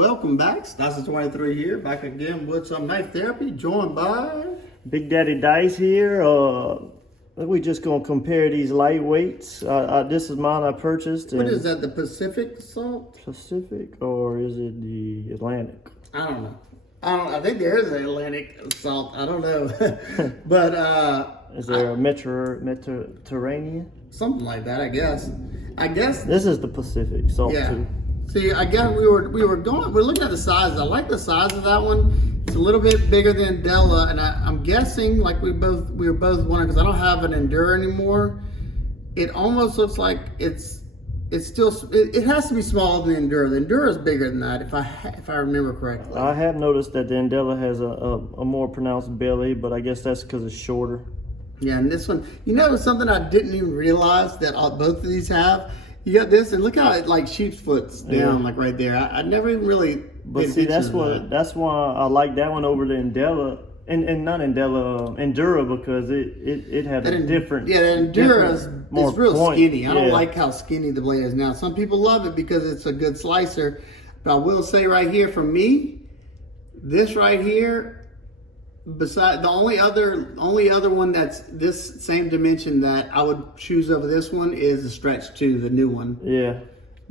Welcome back. LC200N here, back again with some knife therapy, joined by Big Daddy Dice here. We just gonna compare these lightweights. This is mine I purchased. What is that? The Pacific Salt? Pacific, or is it the Atlantic? I don't know. I think there is an Atlantic Salt. I don't know, but is there a Mediterranean? Something like that. I guess. This is the Pacific Salt too. See, I guess we're looking at the size. I like the size of that one. It's a little bit bigger than Endela, and I'm guessing like we were both wondering, because I don't have an Endura anymore. It almost looks like it has to be smaller than the Endura. The Endura is bigger than that, if I remember correctly. I have noticed that the Endela has a more pronounced belly, but I guess that's because it's shorter. Yeah, and this one, something I didn't even realize that both of these have. You got this, and look how it like sheep's foot's down, like right there. I never even really. But see, that's why I like that one over the Endela, and not Endela, Endura, because it had a different. Yeah, the Endura is real skinny. I don't like how skinny the blade is now. Some people love it because it's a good slicer, but I will say right here, for me, this right here. Besides, the only other one that's this same dimension that I would choose over this one is the Stretch 2, the new one. Yeah.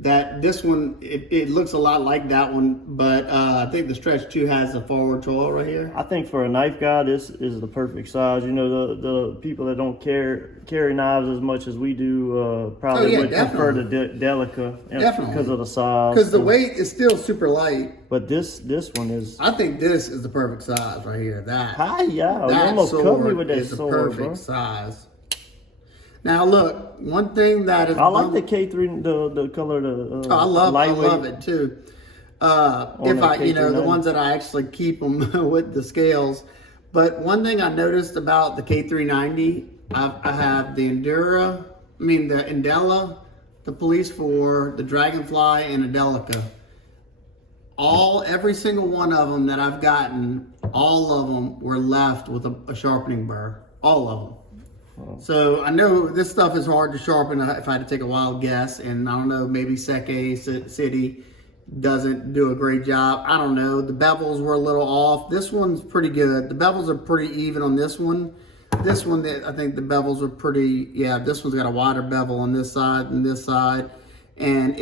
This one, it looks a lot like that one, but I think the Stretch 2 has a forward choil right here. I think for a knife guy, this is the perfect size. The people that don't carry knives as much as we do probably would prefer the Delica because of the size. Because the weight is still super light. But this one is. I think this is the perfect size right here. That almost cut me with that is the sword, perfect size. Now look, one thing that is I like the K3, the color, I love it too. The ones that I actually keep them with the scales. But one thing I noticed about the K390, I have the the Endela, the Police 4, the Dragonfly, and a Delica. Every single one of them that I've gotten, all of them were left with a sharpening burr. All of them. So I know this stuff is hard to sharpen if I had to take a wild guess, and I don't know, maybe Seke City doesn't do a great job. I don't know. The bevels were a little off. This one's pretty good. The bevels are pretty even on this one. This one, I think the bevels are pretty, this one's got a wider bevel on this side and this side. And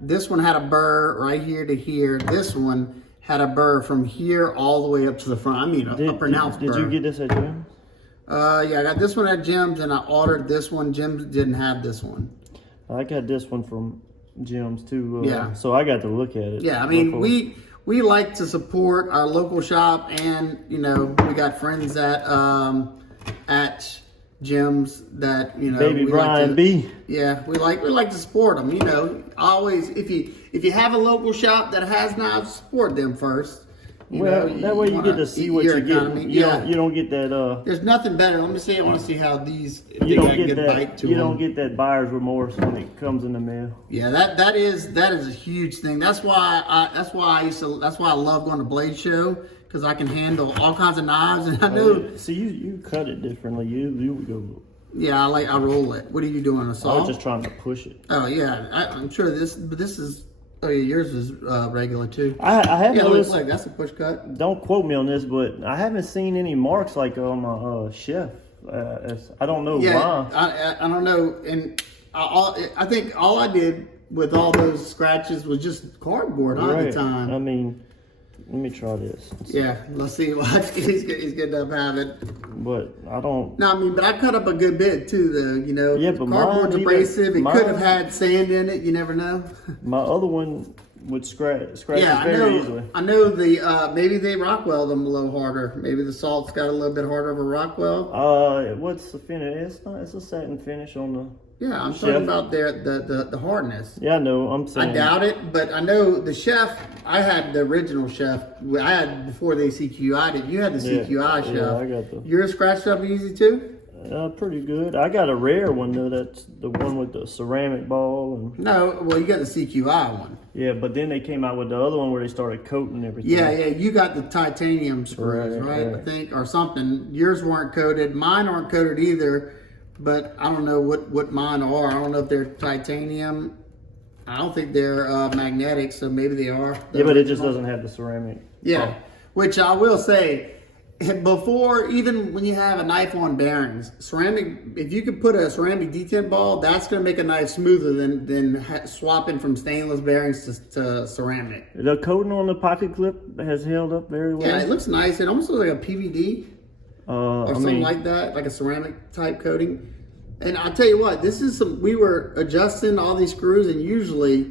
this one had a burr right here to here. This one had a burr from here all the way up to the front. I mean, a pronounced burr. Did you get this at Jim's? I got this one at Jim's, and I ordered this one. Jim's didn't have this one. I got this one from Jim's too. Yeah. So I got to look at it. Yeah, I mean, we like to support our local shop, and we got friends at Jim's that Baby Brian B. Yeah, we like to support them. Always if you have a local shop that has knives, support them first. That way you get to see what you're getting. You don't get that. There's nothing better. Let me see. I want to see how these. You don't get that. Bite to them. Don't get that buyer's remorse when it comes in the mail. Yeah, that is a huge thing. That's why I love going to Blade Show, because I can handle all kinds of knives, and I know. See, you cut it differently. You go. Yeah, I roll it. What are you doing? A saw? I was just trying to push it. Oh yeah, I'm sure this is. Oh yeah, yours is regular too. I have noticed. Look, that's a push cut. Don't quote me on this, but I haven't seen any marks like on my chef. I don't know why. I don't know, and I think all I did with all those scratches was just cardboard at the time. I mean, let me try this. Let's see what he's good enough have it. But I don't. No, but I cut up a good bit too, though. Yeah, but cardboard's abrasive. It could have had sand in it. You never know. My other one would scratch very easily. I know maybe they Rockwell them a little harder. Maybe the salt's got a little bit harder of a Rockwell. What's the finish? It's a satin finish on the. Yeah, I'm talking about the hardness. Yeah, I know. I'm saying. I doubt it, but I know the chef. I had the original chef. I had before they CQI'd it. You had the CQI chef. Yeah, I got the. Yours scratched up easy too? Pretty good. I got a rare one though. That's the one with the ceramic ball. No, well, you got the CQI one. Yeah, but then they came out with the other one where they started coating everything. Yeah, you got the titanium screws, right? I think, or something. Yours weren't coated. Mine aren't coated either. But I don't know what mine are. I don't know if they're titanium. I don't think they're magnetic, so maybe they are. Yeah, but it just doesn't have the ceramic. Yeah, which I will say, before, even when you have a knife on bearings, ceramic, if you could put a ceramic detent ball, that's going to make a knife smoother than swapping from stainless bearings to ceramic. The coating on the pocket clip has held up very well. Yeah, it looks nice. It almost looks like a PVD or something like that, like a ceramic type coating. And I'll tell you what, we were adjusting all these screws, and usually,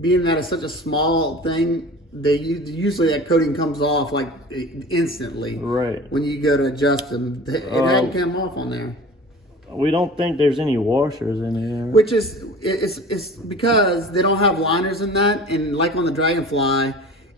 being that it's such a small thing, usually that coating comes off like instantly. Right. When you go to adjust them, it hadn't come off on there. We don't think there's any washers in there. Which is it's because they don't have liners in that, and like on the Dragonfly,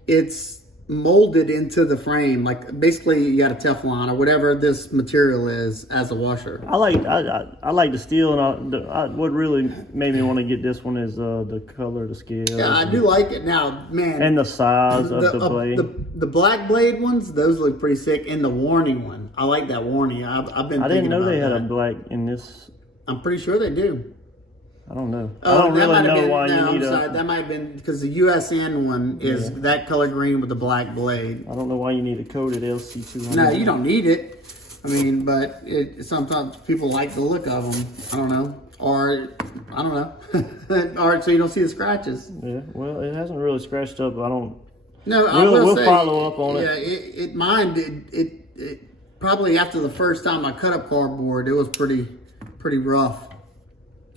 it's molded into the frame. Like basically, you got a Teflon or whatever this material is as a washer. I like the steel, and what really made me want to get this one is the color, the scale. Yeah, I do like it. Now, man, and the size of the blade. The black blade ones, those look pretty sick. And the warning one, I like that warning. I didn't know they had a black in this. I'm pretty sure they do. I don't know. I don't really know why you need that might have been because the USN one is that color green with the black blade. I don't know why you need a coated LC200. No, you don't need it. I mean, but sometimes people like the look of them. I don't know. Or, I don't know. Or so you don't see the scratches. Yeah, well, it hasn't really scratched up. No, we'll follow up on it. Yeah, it probably after the first time I cut up cardboard, it was pretty rough.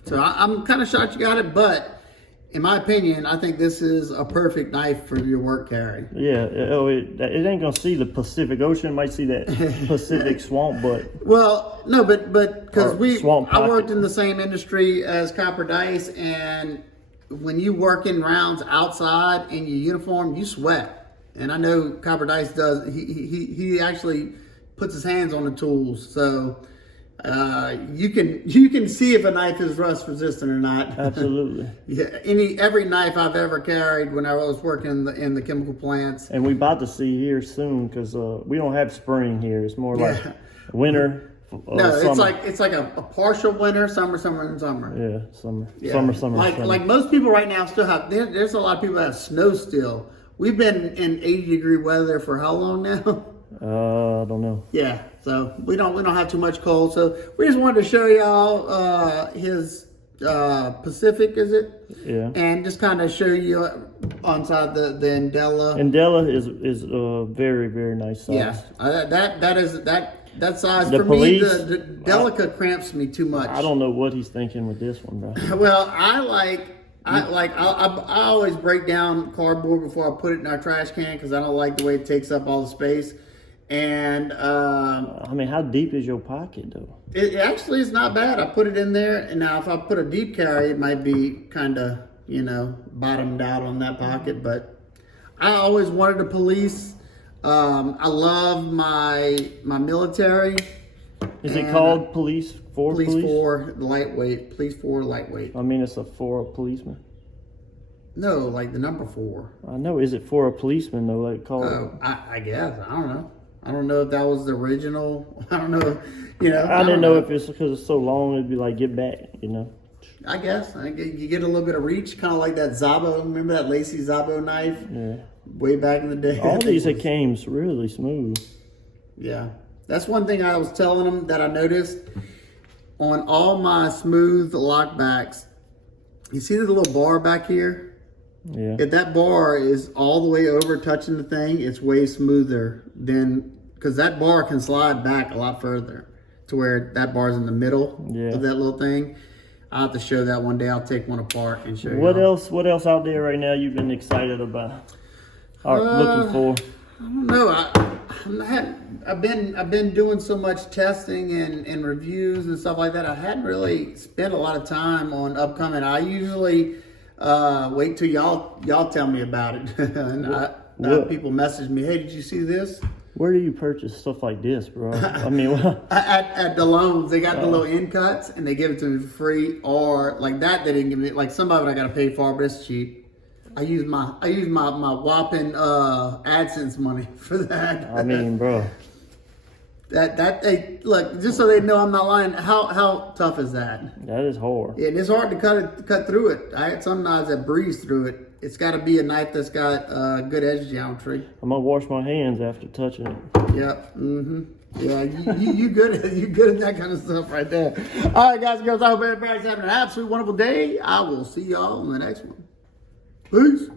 So I'm kind of shocked you got it, but in my opinion, I think this is a perfect knife for your work carry. Yeah, it ain't gonna see the Pacific Ocean. It might see that Pacific swamp, but well, no, but because I worked in the same industry as Copper Dice, and when you work in rounds outside in your uniform, you sweat. And I know Copper Dice does. He actually puts his hands on the tools, so. You can see if a knife is rust resistant or not. Absolutely. Yeah. Every knife I've ever carried when I was working in the chemical plants. And we about to see here soon because we don't have spring here. It's more like winter. No, summer. it's like a partial winter, summer, and summer. Yeah, summer. Yeah. Summer. Like most people right now still have. There's a lot of people that have snow still. We've been in 80-degree weather for how long now? I don't know. Yeah, so we don't have too much cold. So we just wanted to show y'all his Pacific, is it? Yeah. And just kind of show you on side the Endela. Endela is a very, very nice size. Yeah, that size for me. The Delica cramps me too much. I don't know what he's thinking with this one, bro. Well, I always break down cardboard before I put it in our trash can because I don't like the way it takes up all the space. And I mean, how deep is your pocket though? It actually is not bad. I put it in there, and now if I put a deep carry, it might be kind of bottomed out on that pocket. But I always wanted a police. I love my military. Is it called Police 4? Police 4 lightweight. Police 4 lightweight. I mean, it's a for a policeman. No, like the number 4. I know. Is it for a policeman though? Like called? Oh, I guess. I don't know. I don't know if that was the original. I don't know. I didn't know if it's because it's so long. It'd be like get back. I guess you get a little bit of reach, kind of like that Zabo. Remember that Lacy Zabo knife? Yeah. Way back in the day. All these came really smooth. Yeah, that's one thing I was telling them that I noticed on all my smooth lockbacks. You see the little bar back here? Yeah. If that bar is all the way over touching the thing, it's way smoother than, because that bar can slide back a lot further to where that bar's in the middle of that little thing. I'll have to show that one day. I'll take one apart and show you. What else out there right now you've been excited about or looking for? I don't know. I've been doing so much testing and reviews and stuff like that. I hadn't really spent a lot of time on upcoming. I usually wait till y'all tell me about it. And people message me, hey, did you see this? Where do you purchase stuff like this, bro? I mean, at the loans, they got the little end cuts and they give it to me for free. Or like that, they didn't give me. Like some of it I got to pay for, but it's cheap. I use my whopping AdSense money for that. I mean, bro. Hey, look, just so they know I'm not lying. How tough is that? That is hard. Yeah, and it's hard to cut through it. I had some knives that breeze through it. It's got to be a knife that's got good edge geometry. I'm gonna wash my hands after touching it. Yep. Yeah, you good at that kind of stuff right there. All right, guys and girls, I hope everybody's having an absolutely wonderful day. I will see y'all in the next one. Peace.